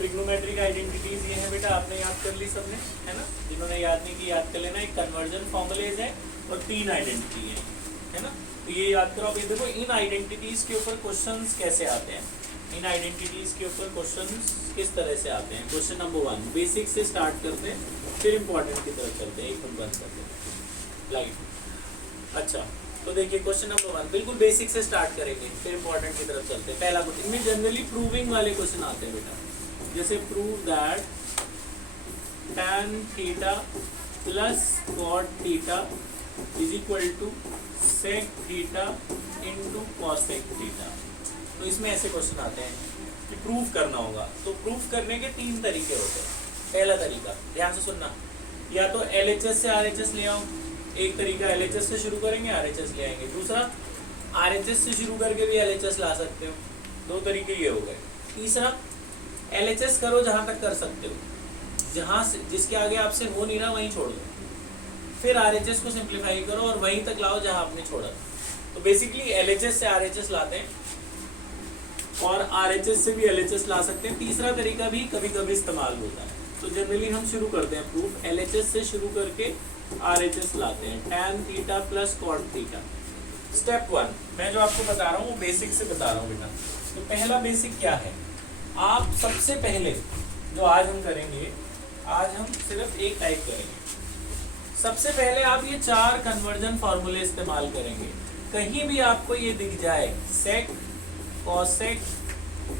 Trigonometric identities ये है बेटा, आपने याद कर ली सबने, है ना। जिन्होंने याद नहीं की याद कर लेना। एक कन्वर्जन फॉर्मूलेज है और 3 आइडेंटिटी है ना। तो ये याद करो। अब ये देखो इन आइडेंटिटीज के ऊपर क्वेश्चंस कैसे आते हैं, इन आइडेंटिटीज के ऊपर क्वेश्चंस किस तरह से आते हैं। क्वेश्चन नंबर 1 बेसिक से स्टार्ट करते हैं, फिर इंपॉर्टेंट की तरफ चलते हैं। एक मिनट बंद करते हैं लाइट। अच्छा तो देखिए क्वेश्चन नंबर 1 बिल्कुल बेसिक से स्टार्ट करेंगे, फिर इंपॉर्टेंट की तरफ चलते हैं। पहला क्वेश्चन, इनमें जनरली प्रूविंग वाले क्वेश्चन आते हैं बेटा, जैसे prove that tan theta plus cot theta is equal to sec theta into cosec theta. तो इसमें ऐसे क्वेश्चन आते हैं कि प्रूव करना होगा। तो प्रूव करने के 3 तरीके होते हैं। पहला तरीका ध्यान से सुनना, या तो LHS से RHS ले आओ। एक तरीका LHS से शुरू करेंगे, RHS ले आएंगे। दूसरा RHS से शुरू करके भी LHS ला सकते हो। 2 तरीके ये हो गए। तीसरा LHS करो जहाँ तक कर सकते हो, जहाँ से जिसके आगे आपसे हो नहीं रहा वहीं छोड़ दो, फिर RHS को सिंप्लीफाई करो और वहीं तक लाओ जहाँ आपने छोड़ा। तो बेसिकली LHS से RHS लाते हैं और RHS से भी LHS ला सकते हैं। तीसरा तरीका भी कभी कभी इस्तेमाल होता है। तो जनरली हम शुरू करते हैं प्रूफ LHS से शुरू करके RHS लाते हैं। tan theta plus cot theta. Step 1 मैं जो आपको बता रहा हूँ वो बेसिक से बता रहा हूँ बेटा। तो पहला बेसिक क्या है, आप सबसे पहले जो आज हम करेंगे, आज हम सिर्फ एक टाइप करेंगे। सबसे पहले आप ये 4 कन्वर्जन फॉर्मूले इस्तेमाल करेंगे। कहीं भी आपको ये दिख जाए sec, cosec,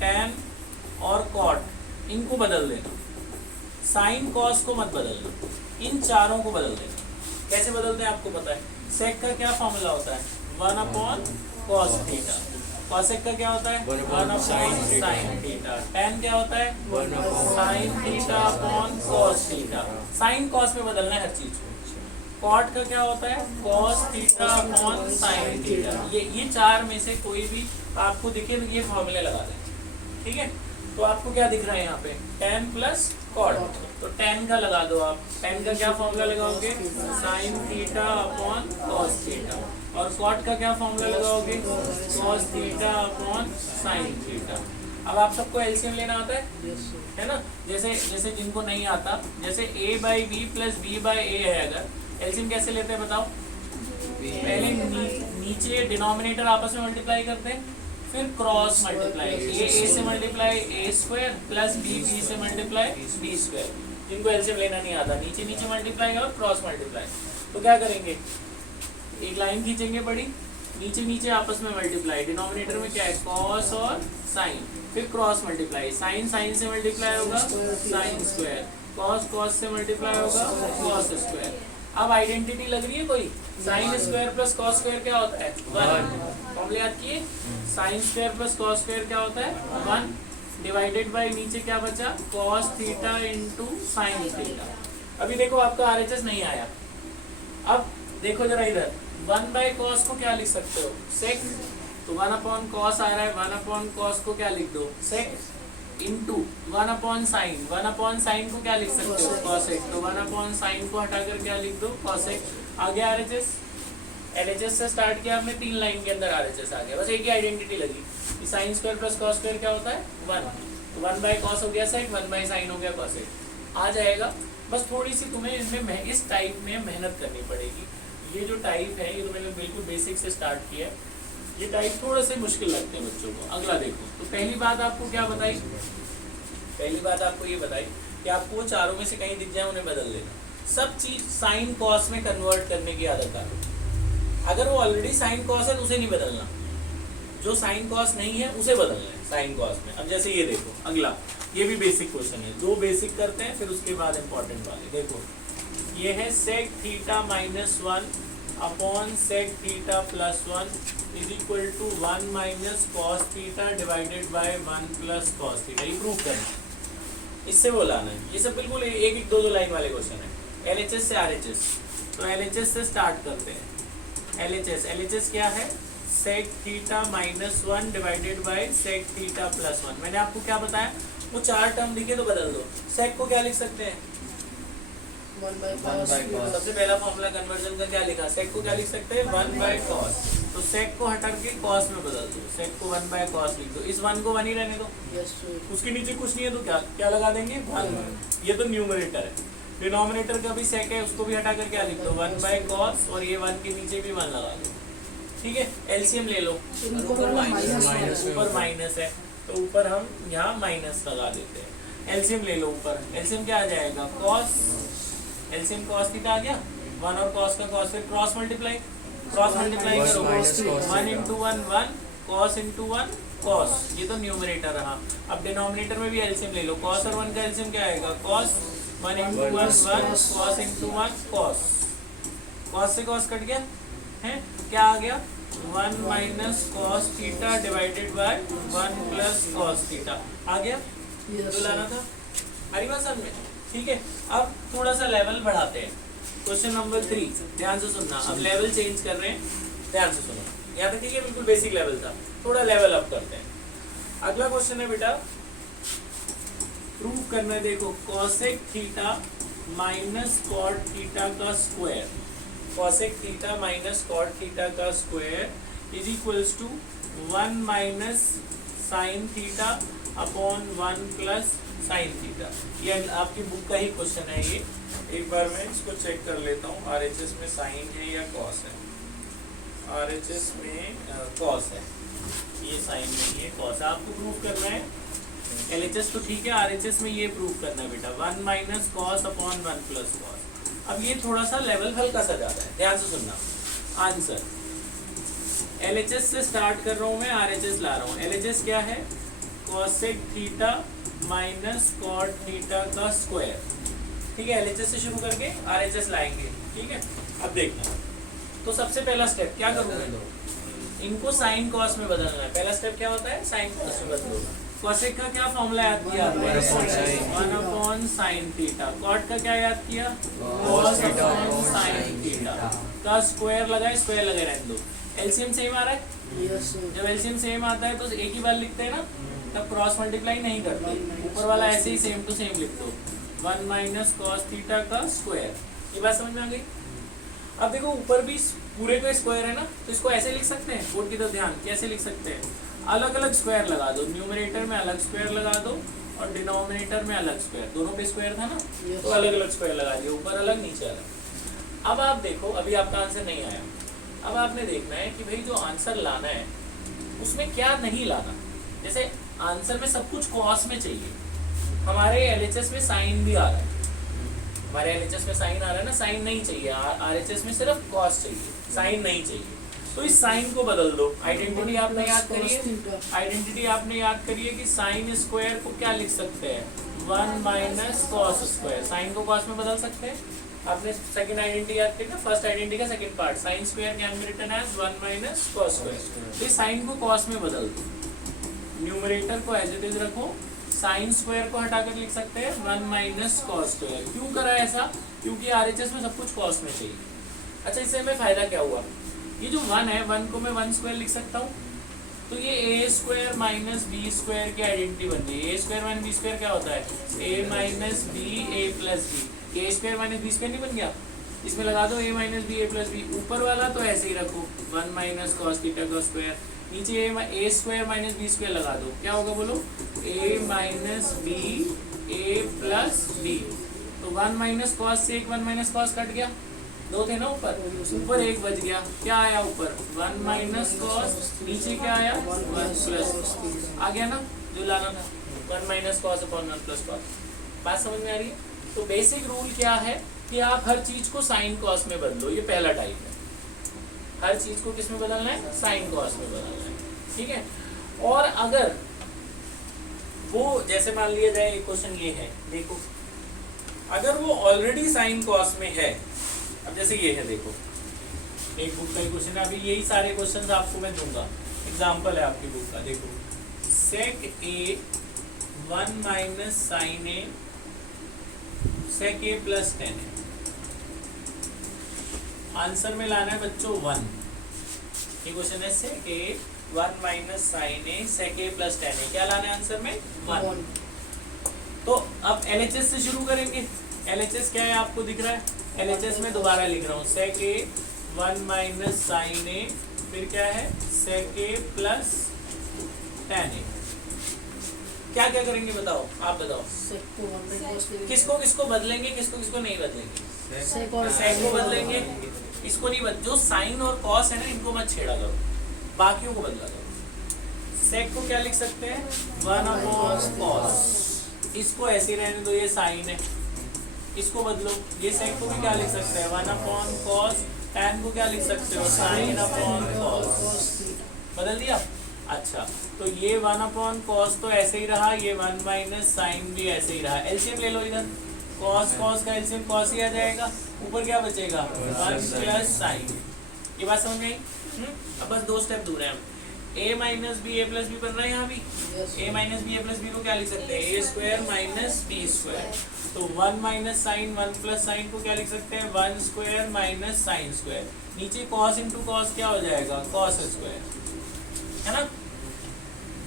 tan और cot, इनको बदल देना। sin cos को मत बदलना, इन चारों को बदल देना। कैसे बदलते हैं आपको पता है। sec का क्या फॉर्मूला होता है, 1 cos थीटा। cosec का क्या होता है, 1 sin थीटा। tan क्या होता है, 1 sin theta cos theta. sin cos में बदलना है हर चीज को। cot का क्या होता है, cos थीटा sin थीटा। ये 4 में से कोई भी आपको दिखे तो ये फॉर्मूले लगा दें, ठीक है। तो आपको क्या दिख रहा है यहाँ पे, tan प्लस cot। तो tan का लगा दो आप। tan का क्या फॉर्मूला लगाओगे, sin थीटा cos थीटा। और cot का क्या फॉर्मूला लगाओगे, cos थीटा sin थीटा। अब आप सबको एलसीएम लेना आता है ना। जैसे जिनको नहीं आता, जैसे a by B plus B by A है, अगर एलसीएम कैसे लेते हैं बताओ। पहले नीचे डिनोमिनेटर आपस में मल्टीप्लाई करते हैं, फिर क्रॉस मल्टीप्लाई, ए से मल्टीप्लाई ए स्क्वायर प्लस बी से मल्टीप्लाई बी स्क्वायर। जिनको एलसीएम लेना नहीं आता, नीचे नीचे मल्टीप्लाई और क्रॉस मल्टीप्लाई। तो क्या करेंगे, एक लाइन खींचेंगे बड़ी, नीचे नीचे आपस में मल्टीप्लाई। डिनोमिनेटर में क्या है, कॉस और साइन, फिर क्रॉस मल्टीप्लाई। साइन से मल्टीप्लाई होगा साइन स्क्वायर, कॉस से मल्टीप्लाई होगा कॉस स्क्वायर। अब आइडेंटिटी लग रही है कोई, sine square plus cos square क्या होता है, 1। फॉर्मूले याद किए, sine square plus cos square क्या होता है, 1 डिवाइडेड बाय नीचे क्या बचा, cos theta into sine theta. अभी देखो आपका RHS नहीं आया। अब देखो जरा इधर, 1 बाय कॉस को क्या लिख सकते हो, सेक। तो 1 अपॉन कॉस आ रहा है, 1 अपॉन कॉस को क्या लिख दो, sec into 1 upon sine. 1 upon sine को क्या लिख सकते हो, कॉसेक। तो 1 अपॉन साइन को हटाकर क्या लिख दो, कॉसेक। आ गया RHS। LHS से स्टार्ट किया हमने, 3 लाइन के अंदर RHS आ गया। बस एक ही आइडेंटिटी लगी कि sine square plus cos square क्या होता है, 1। तो 1 बाय कॉस हो गया सेक, 1 बाय साइन हो गया कॉसेक। आ जाएगा। बस थोड़ी सी तुम्हें इसमें इस टाइप में मेहनत करनी पड़ेगी। ये जो टाइप है, ये तो मैंने बिल्कुल बेसिक से स्टार्ट किया है। ये टाइप थोड़े से मुश्किल लगते हैं बच्चों को। अगला देखो। तो पहली बात आपको क्या बताई, पहली बात आपको ये बताई कि आपको वो चारों में से कहीं दिख जाए उन्हें बदल देना। सब चीज साइन कॉस में कन्वर्ट करने की आदत डालो। अगर वो ऑलरेडी साइन कॉस है तो उसे नहीं बदलना, जो साइन कॉस नहीं है उसे बदलना है साइन कॉस में। अब जैसे ये देखो अगला, ये भी बेसिक क्वेश्चन है। 2 बेसिक करते हैं, फिर उसके बाद इंपॉर्टेंट वाले। देखो ये है sec theta minus 1 upon sec theta plus 1 is equal to 1 minus cos theta divided by 1 plus cos theta. ये प्रूव करना है, इससे वो लाना है। ये सब बिल्कुल एक 2 लाइन वाले क्वेश्चन है। LHS से RHS। तो LHS से स्टार्ट करते हैं। LHS क्या है, sec theta minus 1 divided by sec theta plus 1। मैंने आपको क्या बताया, वो 4 टर्म लिखे तो बदल दो। सेक को क्या लिख सकते हैं, 1 बाय कॉस। सबसे पहला फॉर्मूला कन्वर्जन का क्या लिखा, सेक को क्या लिख सकते हैं, 1 बाय कॉस। तो सेक को हटा के कॉस में बदल दो, सेक को 1 बाय कॉस लिख दो, इस 1 को 1 ही रहने दो, उसके नीचे कुछ नहीं है तो क्या क्या लगा देंगे 1। ये तो न्यूमरेटर है। डिनोमिनेटर का भी सेक है, उसको भी हटा कर क्या लिख दो 1 बाय कॉस, और ये 1 के नीचे भी 1 लगा दो। ठीक है, एलसीएम ले लो, ऊपर माइनस है तो ऊपर हम यहाँ माइनस लगा देते हैं। एलसीएम ले लो ऊपर, एलसीएम क्या आ जाएगा कॉस, एलसीएम कॉस थीटा आ गया, 1 और कॉस का कॉस, फिर क्रॉस मल्टीप्लाई करो, 1 इंटू 1 1 कॉस इंटू 1 कॉस, ये तो न्यूमरेटर रहा। अब डिनोमिनेटर में भी एलसीएम ले लो, कॉस और 1 का एलसीएम क्या आएगा cos, 1 into 1 1 cos into 1 cos, cos से कॉस कट गया है, क्या आ गया 1 minus cos theta divided by 1 plus cos theta आ गया, जो लाना था। हरी बात समझ में? ठीक है, अब थोड़ा सा लेवल बढ़ाते हैं। क्वेश्चन नंबर 3 ध्यान से सुनना, अब लेवल चेंज कर रहे हैं, ध्यान से सुनो। यहाँ तक ठीक है, बिल्कुल बेसिक लेवल था, थोड़ा लेवल अप करते हैं। अगला क्वेश्चन है बेटा, प्रूव करना है, देखो cosec theta minus cot theta का square, cosec theta minus cot theta का square is equals to 1 minus sine theta upon 1 plus sine theta. ये आपकी बुक का ही क्वेश्चन है ये, एक बार मैं इसको चेक कर लेता हूँ। आरएचएस में साइन है या कॉस है? आरएचएस में कॉस है, ये साइन नहीं है कॉस है। आपको प्रूव करना है, एलएचएस तो ठीक है, आरएचएस में ये प्रूव करना है बेटा 1 minus cos upon 1 plus cos. अब ये थोड़ा सा लेवल हल्का सा जाता है, ध्यान से सुनना। आंसर एलएचएस से स्टार्ट कर रहा हूँ मैं, आरएचएस ला रहा हूँ। एलएचएस क्या है? Cosec theta minus cot theta का स्क्वायर। ठीक है, एलएचएस से शुरू करके आरएचएस लाएंगे। ठीक है, अब देखना, तो सबसे पहला स्टेप क्या करूँगा, इनको साइन कॉस में बदलना है। पहला स्टेप क्या होता है? साइन कॉस में बदलो। कॉसेक का क्या फॉर्मूला याद किया? 1 अपॉन साइन थीटा। कॉट का क्या याद किया? कॉस अपॉन साइन थीटा का स्क्वायर लगाए, स्क्वायर लगे रहने दो। एलसीएम सेम आ रहा है? जब एलसीएम सेम आता है तो एक ही बार लिखते हैं ना, तब क्रॉस मल्टीप्लाई नहीं करते, ऊपर वाला ऐसे ही सेम टू सेम लिख दो, 1 माइनस कॉस थीटा का स्क्वायर। ये बात समझ में आ गई? अब देखो ऊपर भी पूरे का स्क्वायर है ना, तो इसको ऐसे लिख सकते हैं, बोर्ड की तरफ ध्यान, कैसे लिख सकते हैं? अलग अलग स्क्वायर लगा दो, न्यूमरेटर में अलग स्क्वायर लगा दो और डिनोमिनेटर में अलग स्क्वायर, दोनों पे स्क्वायर था ना, तो अलग अलग स्क्वायर लगा दिए, ऊपर अलग नीचे अलग। अब आप देखो, अभी आपका आंसर नहीं आया, अब आपने देखना है कि भाई जो आंसर लाना है उसमें क्या नहीं लाना। जैसे आंसर में सब कुछ कॉस में चाहिए, हमारे एलएचएस में साइन भी आ रहा है, हमारे एलएचएस में साइन आ रहा है ना, साइन नहीं चाहिए, आरएचएस में सिर्फ कॉस चाहिए, साइन नहीं चाहिए। तो इस साइन को बदल दो। आइडेंटिटी आपने याद करिए, आइडेंटिटी आपने याद करिए कि साइन स्क्वायर को क्या लिख सकते हैं? 1 माइनस कॉस स्क्वायर। साइन को कॉस में बदल सकते हैं। आपने सेकंड आइडेंटिटी याद करी ना, फर्स्ट आइडेंटिटी का second part, sine square can be written as 1 minus cos square. तो साइन को कॉस में बदल दो, न्यूमरेटर को एज इट इज रखो, साइन स्क्वायर को हटाकर लिख सकते हैं 1 माइनस कॉस स्क्वायर। क्यों करा ऐसा? क्योंकि आरएचएस में सब कुछ कॉस में चाहिए। अच्छा, इससे हमें फायदा क्या हुआ? ये जो 1 है, 1 को मैं 1 स्क्वायर लिख सकता हूँ, तो ये ए स्क्वायर माइनस बी स्क्वायर की आइडेंटिटी बन गई। ए स्क्वायर माइनस बी स्क्वायर क्या होता है? ए minus B A plus B. A square minus B square नहीं बन गया? इसमें लगा दो ए minus B A plus B. ऊपर वाला तो ऐसे ही रखो, 1 माइनस कॉस थीटा का स्क्वायर। नीचे ए स्क्वायर माइनस बी स्क्वायर लगा दो, क्या होगा बोलो? ए minus B A plus B. तो 1 माइनस कॉस से एक 1 माइनस कॉस कट गया, दो थे ना ऊपर, ऊपर एक बच गया, क्या आया ऊपर? 1 माइनस कॉस, नीचे क्या आया? 1 प्लस आ गया ना, जो लाना था 1 minus cos upon 1 plus cos. बात समझ में आ रही है? तो बेसिक रूल क्या है कि आप हर चीज को साइन कॉस में बदलो। ये पहला टाइप है, हर चीज को किस में बदलना है? साइन कॉस में बदलना है। ठीक है, और अगर वो जैसे मान लिया जाए, एक क्वेश्चन ये है, देखो अगर वो ऑलरेडी साइन कॉस में है, अब जैसे ये है, देखो एक बुक का क्वेश्चन है, अभी यही सारे क्वेश्चंस आपको मैं दूंगा, एग्जांपल है आपकी बुक का। देखो सेक ए 1 माइनस साइन ए सेक ए प्लस 10 है। आंसर में लाना है बच्चों 1। ये क्वेश्चन है सेक ए 1 माइनस साइन ए सेक ए प्लस 10 है, क्या लाना है आंसर में? 1। तो अब एलएचएस से शुरू करेंगे। एलएचएस क्या है आपको दिख रहा है? एलएचएस में दोबारा लिख रहा हूँ, सेक ए 1 माइनस साइन ए फिर क्या है sec a plus tan a। क्या क्या करेंगे बताओ, आप बताओ। किसको किसको बदलेंगे, किसको किसको नहीं बदलेंगे? सेक को बदलेंगे, इसको नहीं बदल, जो साइन और कॉस है ना इनको मत छेड़ा करो, बाकियों को बदला करो। सेक को क्या लिख सकते हैं 1/cos, इसको ऐसे ही रहने दो, ये साइन है, इसको बदलो। ये सेक को भी क्या लिख सकते हैं 1/cos, tan को क्या लिख सकते हो sin/cos, बदल दिया। अच्छा तो ये 1/cos तो ऐसे ही रहा, ये 1 माइनस साइन भी ऐसे ही रहा। एलसीएम ले लो इधर, cos cos का एलसीएम cos ही आ जाएगा, ऊपर क्या बचेगा 1 प्लस साइन। ये बात समझ में आई? अब बस दो स्टेप दूर है हम। a minus B A plus B बन रहा है यहाँ भी, a minus B A plus B को क्या लिख सकते हैं a square minus B square. तो 1 माइनस साइन 1 प्लस साइन को क्या लिख सकते हैं 1 स्क्वायर माइनस साइन स्क्वायर। नीचे cos इंटू कॉस क्या हो जाएगा cos स्क्वायर, है ना।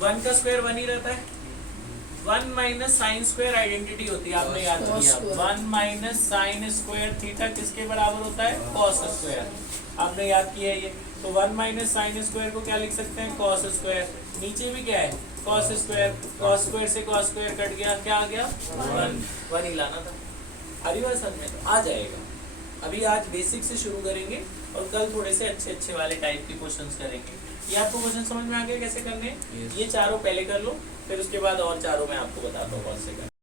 1 का स्क्वायर 1 ही रहता है। 1 माइनस साइन स्क्वायर आइडेंटिटी होती है, आपने याद किया 1 माइनस साइन स्क्वायर थीटा किसके बराबर होता है cos स्क्वायर, आपने याद किया है ये। तो 1 माइनस साइन स्क्वायर को क्या लिख सकते हैं cos स्क्वायर। नीचे भी क्या है cos स्क्वायर, cos स्क्वायर से cos स्क्वायर कट गया, क्या आ गया 1 ही लाना था। हरी बात समझ में तो आ जाएगा। अभी आज बेसिक से शुरू करेंगे और कल थोड़े से अच्छे अच्छे वाले टाइप के क्वेश्चंस करेंगे। ये आपको क्वेश्चन समझ में आ गया कैसे करने? ये चारों पहले कर लो, फिर उसके बाद और चारों मैं आपको बताता हूँ कौन से करने।